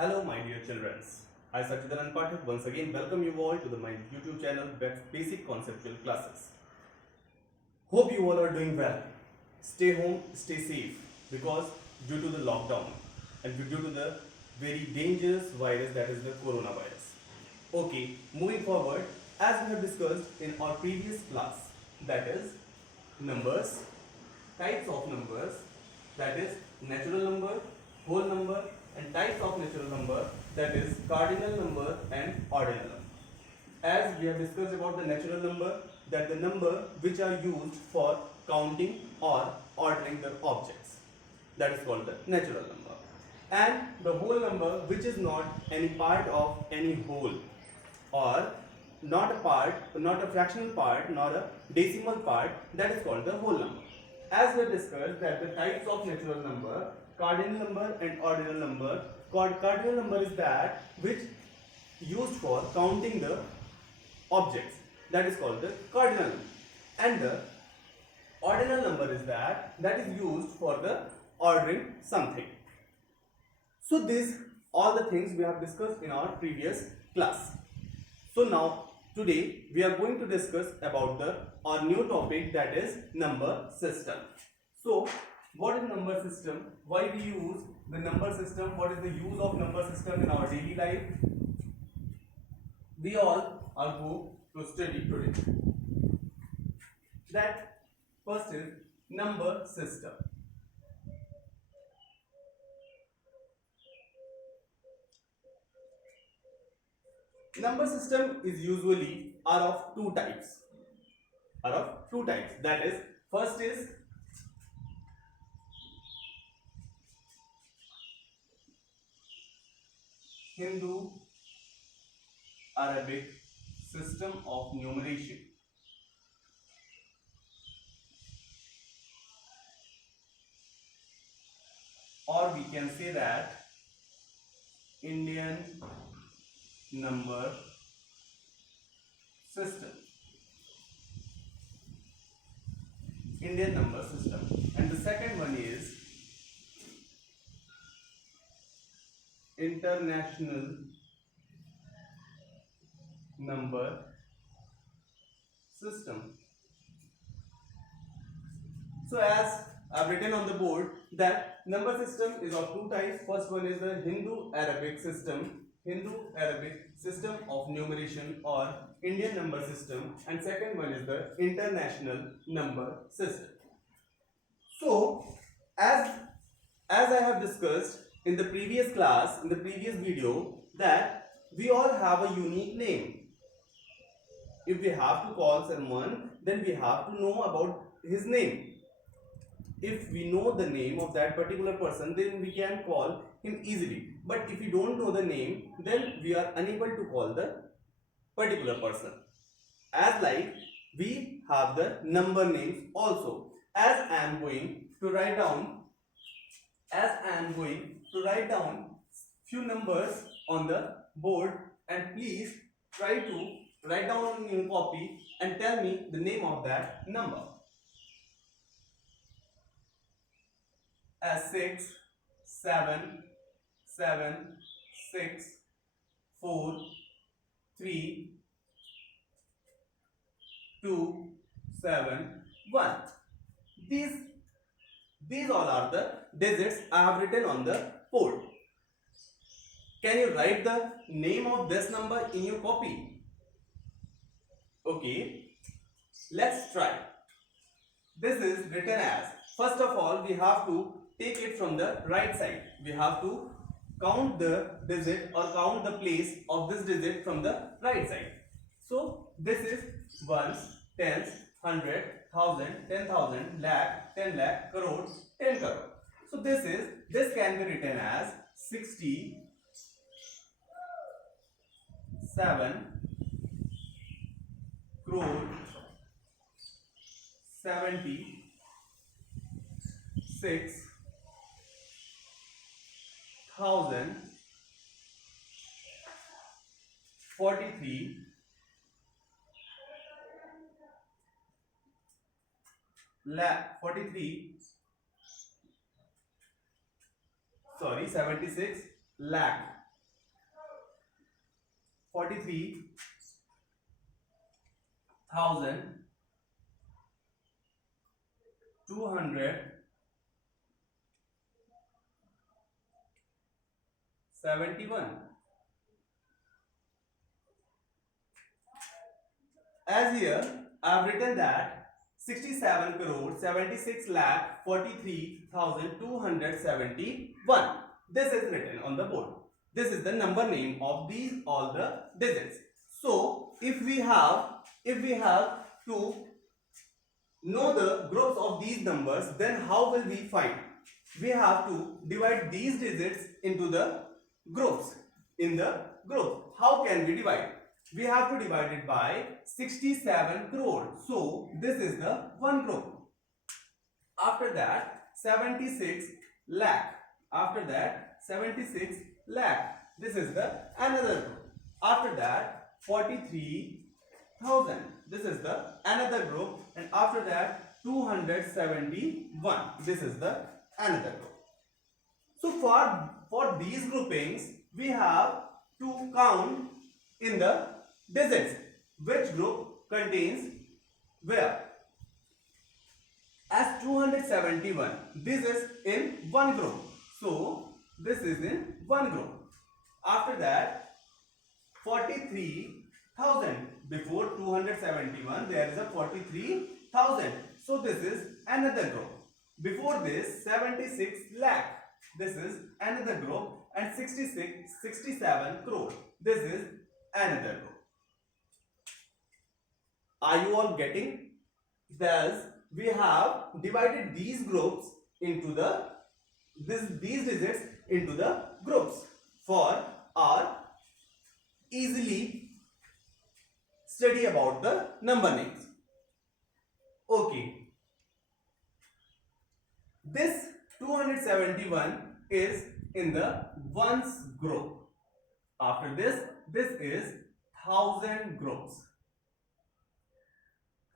Hello my dear children. I Sachidaran Pathak once again welcome you all to my YouTube channel Basic Conceptual Classes. Hope you all are doing well. Stay home, stay safe because due to the lockdown and due to the very dangerous virus that is the coronavirus. Okay, moving forward, as we have discussed in our previous class, that is numbers, types of numbers, that is natural number, whole number, and types of natural number, that is cardinal number and ordinal number. As we have discussed about the natural number, that the number which are used for counting or ordering the objects, that is called the natural number, and the whole number which is not any part of any whole, or not a part, not a fractional part, not a decimal part, that is called the whole number. As we discussed that the types of natural number, cardinal number and ordinal number. Cardinal number is that which used for counting the objects, that is called the cardinal number, and the ordinal number is that is used for the ordering something. So these all the things we have discussed in our previous class. So now today we are going to discuss about our new topic, that is number system. So what is number system? Why we use the number system? What is the use of number system in our daily life? We all are going to study today. That first is number system. Number system is usually are of two types. That is, first is Hindu Arabic system of numeration. Or we can say that Indian number system. Indian number system. And the second one is international number system. So as I've written on the board that number system is of two types. First one is the Hindu Arabic system of numeration or Indian number system, and second one is the international number system. So as I have discussed in the previous class, in the previous video, that we all have a unique name. If we have to call someone, then we have to know about his name. If we know the name of that particular person, then we can call him easily. But if we don't know the name, then we are unable to call the particular person. As like we have the number names also. As I am going to write down few numbers on the board, and please try to write down on your copy and tell me the name of that number. As 6, 7, 7, 6, 4, 3, 2, 7, 1. These all are the digits I have written on the board. Can you write the name of this number in your copy? Okay, let's try. This is written as, first of all, we have to take it from the right side. We have to count the digit or count the place of this digit from the right side. So this is ones, tens, hundred, thousand, 10,000, lakh, 10 lakh, crore, 10 crore. So this can be written as 60, 7 crore, 70, 6 thousand, 43, lakh, 76 lakh, 43,271. As here, I have written that 67 crore 76 lakh 43,271. This is written on the board. This is the number name of these all the digits. So if we have to know the groups of these numbers, then how will we find? We have to divide these digits into the groups. In the group, how can we divide? We have to divide it by 67 crore. So this is the one group. After that 76 lakh. After that 76 lakh. This is the another group. After that 43,000. This is the another group. And after that 271. This is the another group. So for these groupings, we have to count in the digits which group contains where. As 271, this is in one group. So this is in one group. After that 43,000. Before 271, there is a 43,000. So this is another group. Before this 76 lakh. This is another group. And 67 crore. This is another group. Are you all getting? Thus, we have divided these groups into these digits into the groups for our easily study about the number names. Okay. This 271 is in the ones group. After this is thousand groups.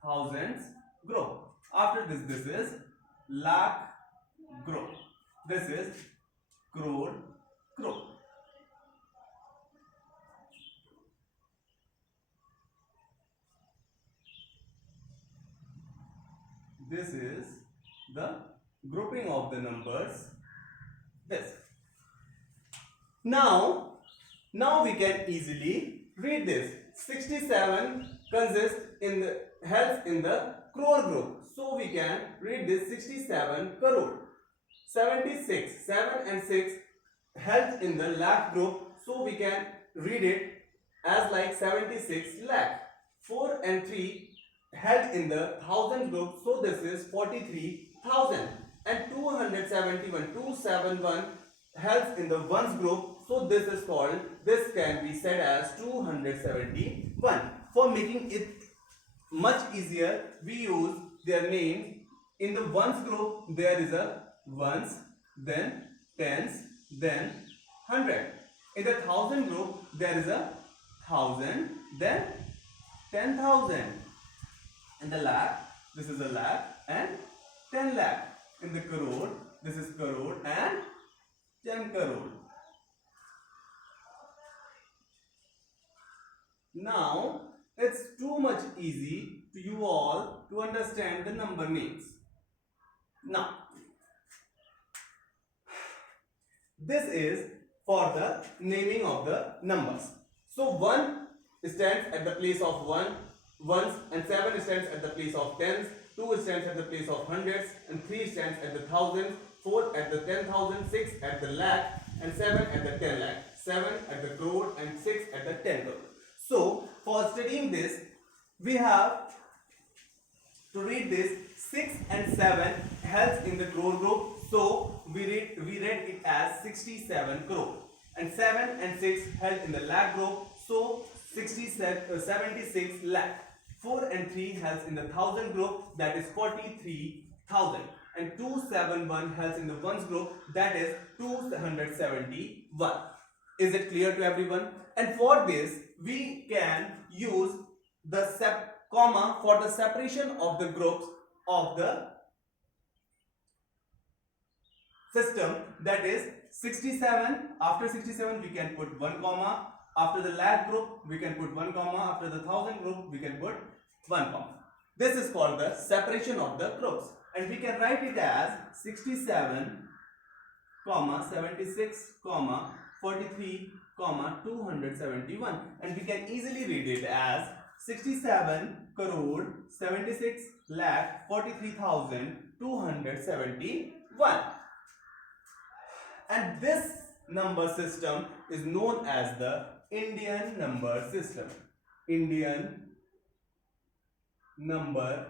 Thousands group. After this is lakh group. This is crore group. This is the grouping of the numbers. This. Now we can easily read this. 67 consists in the helps in the crore group. So we can read this 67 crore. 76, 7 and 6 helps in the lakh group. So we can read it as like 76 lakh. 4 and 3 held in the thousand group. So this is 43,000. And 271 helps in the ones group. So this can be said as 271. For making it much easier, we use their names. In the ones group, there is a ones, then tens, then 100. In the thousand group, there is a thousand, then 10,000. In the lakh, this is a lakh and 10 lakh. In the crore, this is crore and 10 crore. Now it's too much easy to you all to understand the number names. Now this is for the naming of the numbers. So 1 stands at the place of ones, and 7 stands at the place of tens, 2 stands at the place of hundreds, and 3 stands at the thousands, 4 at the 10,000, 6 at the lakh, and 7 at the 10 lakh, 7 at the crore, and 6 at the 10 crore. So for studying this, we have to read this. 6 and 7 helps in the crore group. So we read it as 67 crore. And 7 and 6 held in the lakh group. So 76 lakh. 4 and 3 helps in the thousand group, that is 43,000. And 271 helps in the ones group, that is 271. Is it clear to everyone? And for this, we can use the comma for the separation of the groups of the system, that is 67. After 67 we can put 1 comma, After the lakh group, we can put 1 comma. After the thousand group, we can put 1 comma. This is called the separation of the groups. And we can write it as 67, 76, 43, 271. And we can easily read it as 67 crore 76 lakh 43,271. And this number system is known as the Indian number system. Indian number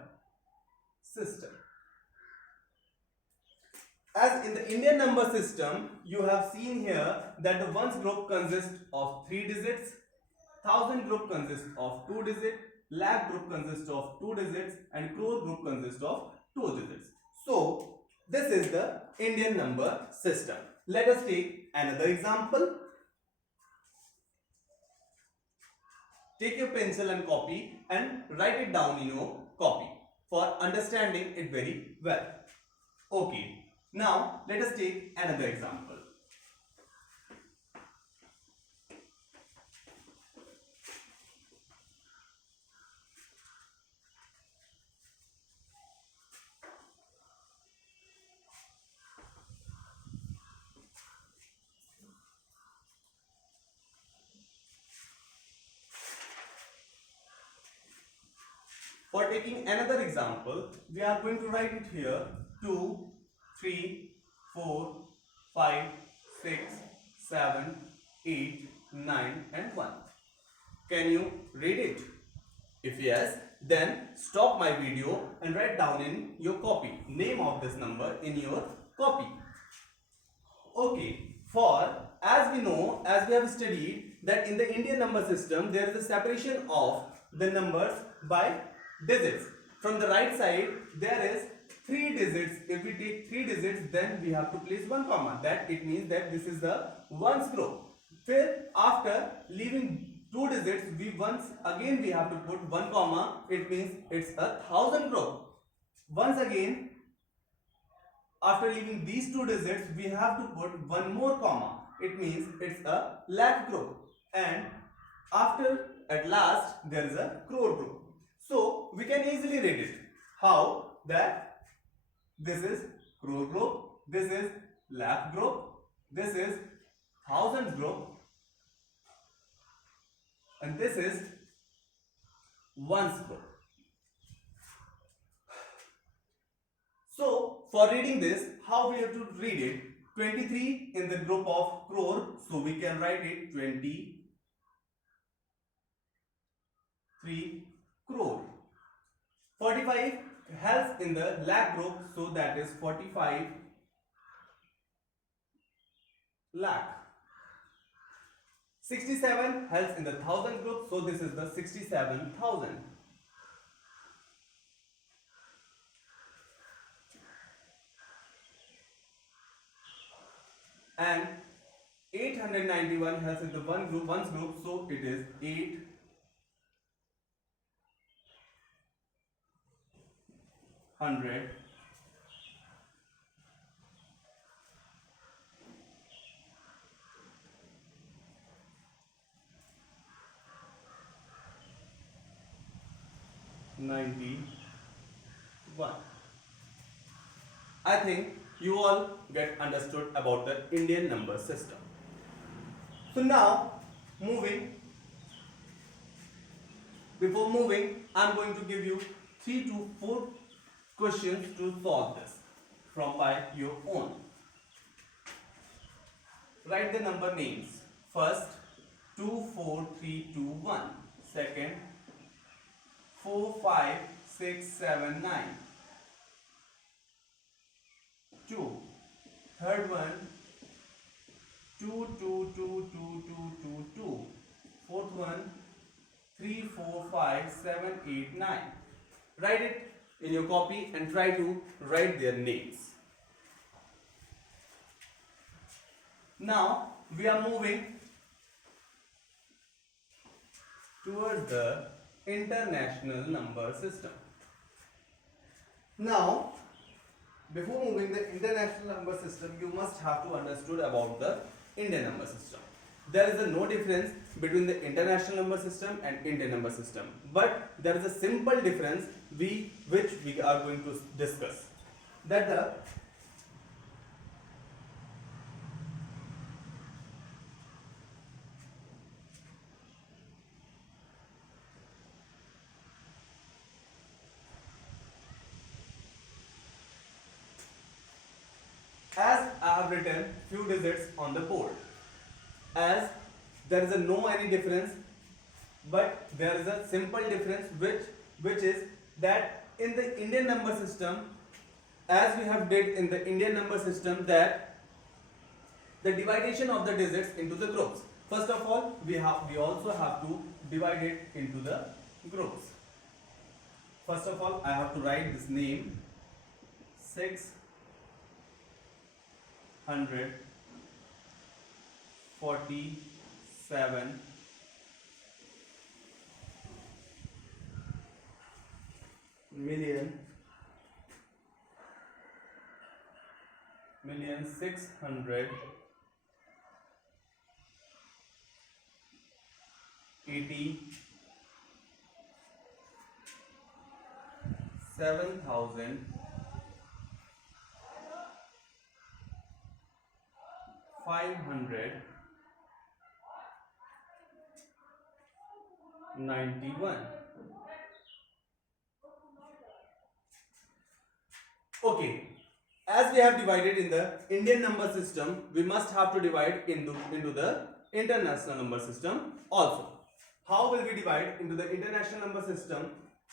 system. As in the Indian number system, you have seen here that the ones group consists of 3 digits, thousand group consists of 2 digits, lakh group consists of 2 digits, and crore group consists of 2 digits. So, this is the Indian number system. Let us take another example. Take your pencil and copy and write it down in your copy for understanding it very well. Okay. Now, let us take another example. For taking another example, we are going to write it here 2, 3, 4, 5, 6, 7, 8, 9 and 1. Can you read it? If yes, then stop my video and write down in your copy name of this number in your copy. Okay, for as we know, as we have studied that in the Indian number system there is a separation of the numbers by digits. From the right side there is 3 digits. If we take 3 digits, then we have to place 1 comma. That it means that this is the ones group. Then after leaving 2 digits, we have to put 1 comma. It means it's a thousand group. Once again, after leaving these 2 digits, we have to put 1 more comma. It means it's a lakh group. And after at last there is a crore group. So we can easily read it. How? That this is crore group, this is lakh group, this is thousands group, and this is ones group. So for reading this, how we have to read it? 23 in the group of crore, so we can write it 23 crore. 45 helps in the lakh group, so that is 45 lakh. 67 helps in the thousand group, so this is the 67,000. And 891 helps in the ones group, so it is 800 91. I think you all get understood about the Indian number system. So now, before moving, I am going to give you 3 to 4 questions to solve this from by your own. Write the number names. First, 2, 4, 3, 2, 1. Second, 4, 5, 6, 7, 9. 2. Third one, 2, 2, 2, 2, 2, 2, 2. Fourth one, 3, 4, 5, 7, 8, 9. Write it in your copy and try to write their names. Now we are moving towards the international number system. Now, before moving the international number system, you must have to understood about the Indian number system. there is a no difference between the international number system and Indian number system, but there is a simple difference which we are going to discuss, that the as I have written few digits on the board, as there is a no any difference, but there is a simple difference which is that in the Indian number system, as we have did in the Indian number system, that the division of the digits into the groups. First of all, we also have to divide it into the groups. First of all, I have to write this name 647 million 687,591. Okay, as we have divided in the Indian number system, we must have to divide into the international number system also. How will we divide into the international number system?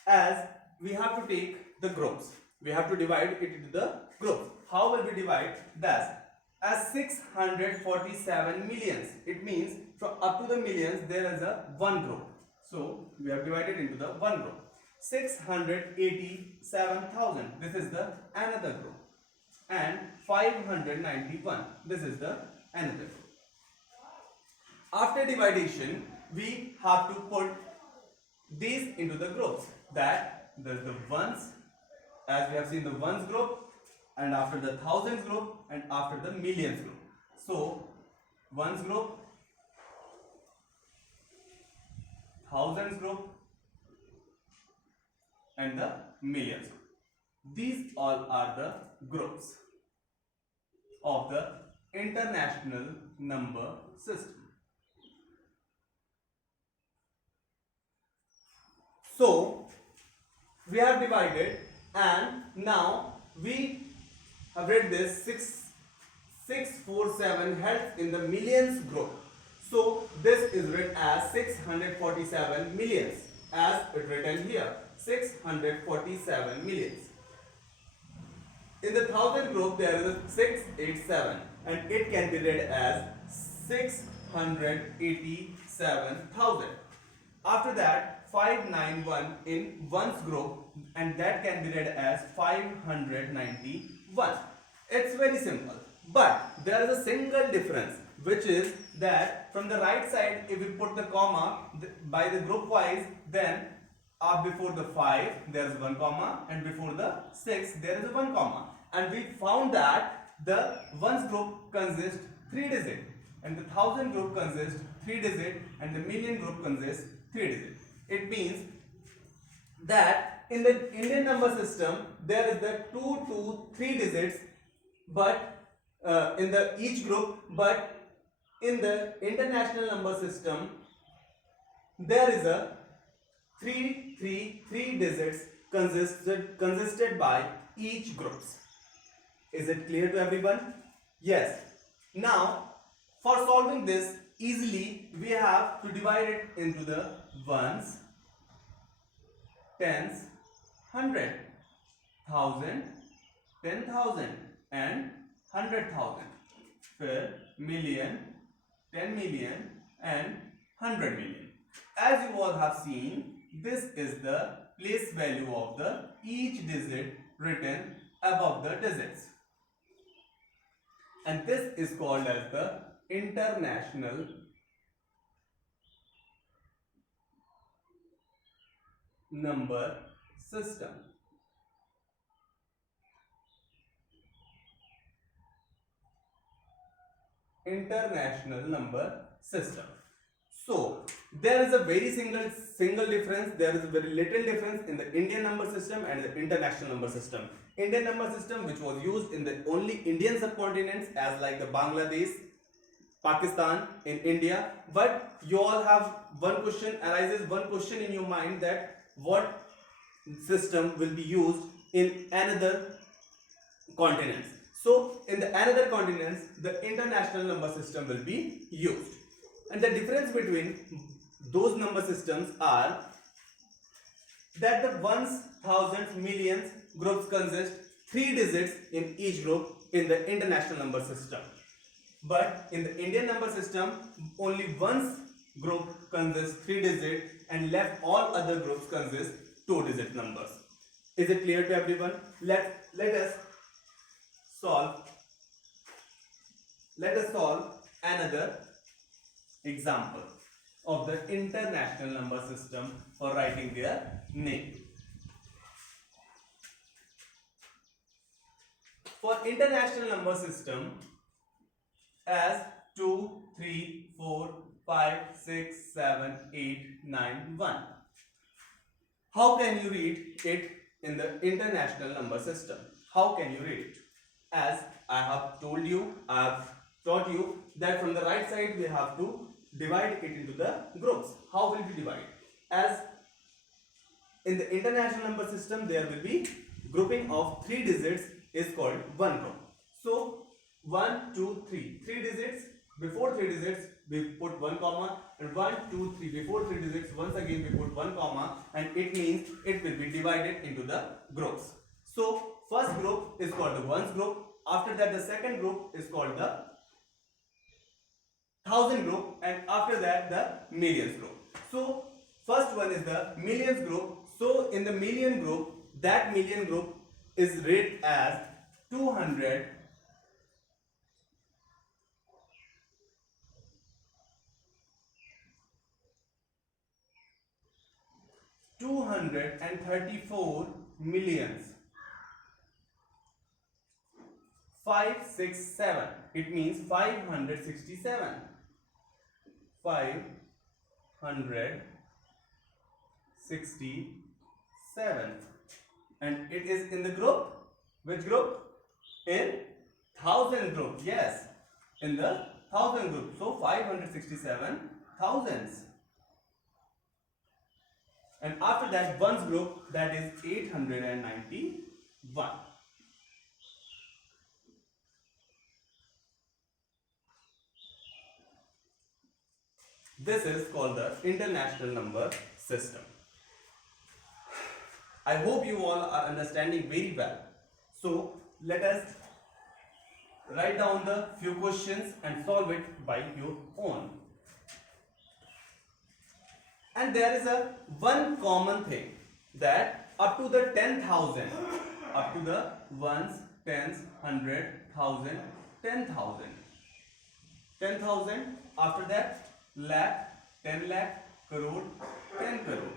As we have to take the groups, we have to divide it into the groups. How will we divide that? As 647 millions, it means from up to the millions there is a one group, so we have divided into the one group. 687,000, this is the another group, and 591, this is the another group. After division, we have to put these into the groups, that there's the ones, as we have seen the ones group, and after the thousands group, and after the millions group. So ones group, thousands group, and the millions group. These all are the groups of the international number system. So we have divided, and now we have read this 647 heads in the millions group. So this is written as 647 millions, as it written here, 647 millions. In the thousand group there is a 687, and it can be read as 687,000. After that 591 in ones group, and that can be read as 591. It's very simple, but there is a single difference, which is that from the right side, if we put the comma by the group wise, then before the 5 there is 1 comma, and before the 6 there is 1 comma, and we found that the ones group consists 3 digit, and the thousand group consists 3 digit, and the million group consists 3 digit. It means that in the Indian number system there is the 2 to 3 digits, but in the each group, but in the international number system there is a 3 digits consisted by each groups. Is it clear to everyone? Yes. Now for solving this easily, we have to divide it into the ones, tens, hundred, thousand, 10,000, and 100,000. फिर million, 10 million, and 100 million. As you all have seen, this is the place value of the each digit written above the digits, and this is called as the international number system. international number system. So there is a very single difference. There is a very little difference in the Indian number system and the international number system. Indian number system, which was used in the only Indian subcontinents, as like the Bangladesh, Pakistan, in India. But you all have one question arises, one question in your mind, that what system will be used in another continents. So in the another continents, the international number system will be used. And the difference between those number systems are that the ones, thousands, millions groups consist 3 digits in each group in the international number system. But in the Indian number system, only one group consists 3 digits and left all other groups consist 2-digit numbers. Is it clear to everyone? Let us solve another example of the international number system for writing their name. For international number system, as 2, 3, 4, 5, 6, 7, 8, 9, 1. How can you read it in the international number system? How can you read it? As I have told you, I have taught you that from the right side we have to divide it into the groups. How will we divide? As in the international number system, there will be grouping of 3 digits is called one group. So 1, 2, 3. 3 digits. Before 3 digits we put 1 comma, and 1, 2, 3. Before 3 digits once again we put 1 comma, and it means it will be divided into the groups. So first group is called the ones group. After that the second group is called the thousand group, and after that the millions group. So first one is the millions group. So in the million group, that million group is read as 200 234 millions 567. It means 567. 567. And it is in the group. Which group? In thousand group. Yes, in the thousand group. So 567 thousands. And after that ones group, that is 891. This is called the international number system. I hope you all are understanding very well. So let us write down the few questions and solve it by your own. And there is a one common thing, that up to the 10,000, up to the ones, tens, 100,000, 10,000, 10,000, after that lakh, 10 lakh, crore, 10 crore.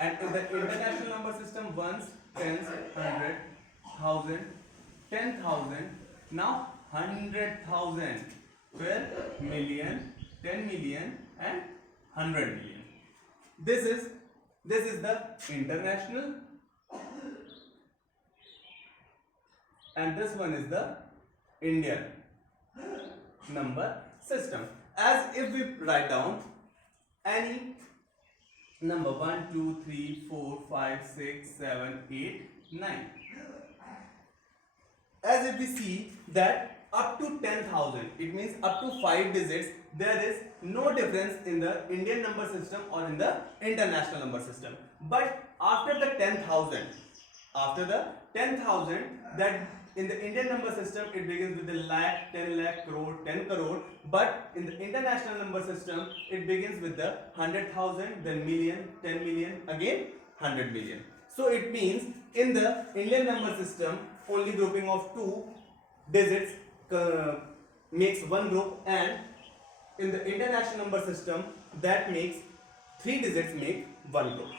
And in the international number system, ones, tens, 100,000, 10,000, now 100,000, where million, 10 million and 100 million. This is the international, and this one is the Indian number system. As if we write down any number 1, 2, 3, 4, 5, 6, 7, 8, 9. As if we see that up to 10,000, it means up to 5 digits, there is no difference in the Indian number system or in the international number system. But after the 10,000, that in the Indian number system it begins with the lakh, 10 lakh, crore, 10 crore. But in the international number system it begins with the 100,000, then million, 10 million, again 100 million. So it means in the Indian number system only grouping of 2 digits makes one group, and in the international number system that makes 3 digits make one group.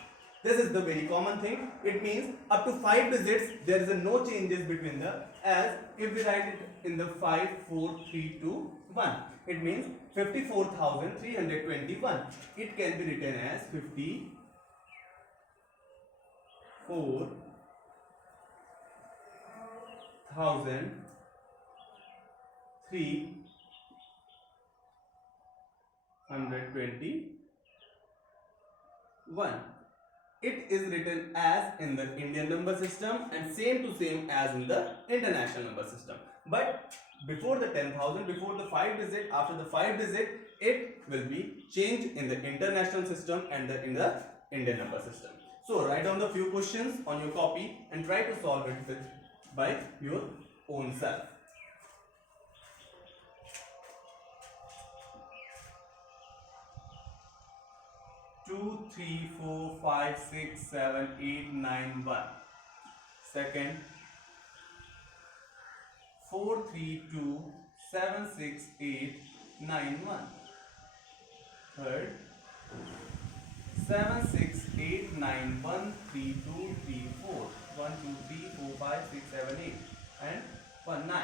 This is the very common thing. It means up to 5 digits there is no changes between the, as if we write it in the 5, 4, 3, 2, 1. It means 54,321. It can be written as 54,321. It is written as in the Indian number system and same to same as in the international number system. But before the 10,000, before the 5 digit, after the 5 digit, it will be changed in the international system and in the Indian number system. So write down the few questions on your copy and try to solve it by your own self. Two, three, four, five, six, seven, 8, 9, 1. Second, 4, 3, 2, 7, 6, 8, 9, 1. Third, 7, 6, 8, 9, 1, 3, 2, 3, 4. 1, 2, 3, 4, 5, 6, 7, 8. And 1, 9.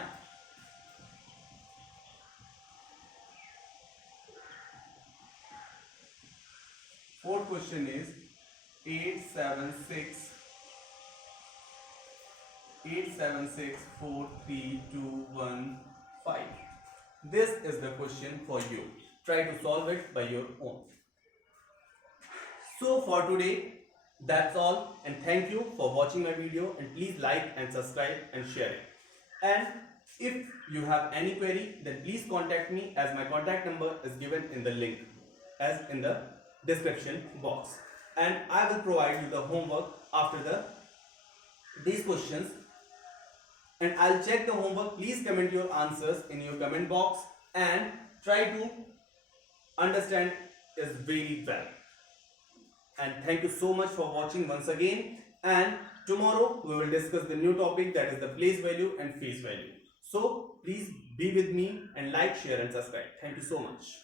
Fourth question is 8, 7, 6, 4, 3, 2, 1, 5. This is the question for you. Try to solve it by your own. So for today, that's all, and thank you for watching my video, and please like and subscribe and share it. And if you have any query, then please contact me, as my contact number is given in the link as in the description box, and I will provide you the homework after these questions, and I'll check the homework. Please comment your answers in your comment box and try to understand this very well. And thank you so much for watching once again, and tomorrow we will discuss the new topic, that is the place value and face value. So please be with me and like, share and subscribe. Thank you so much.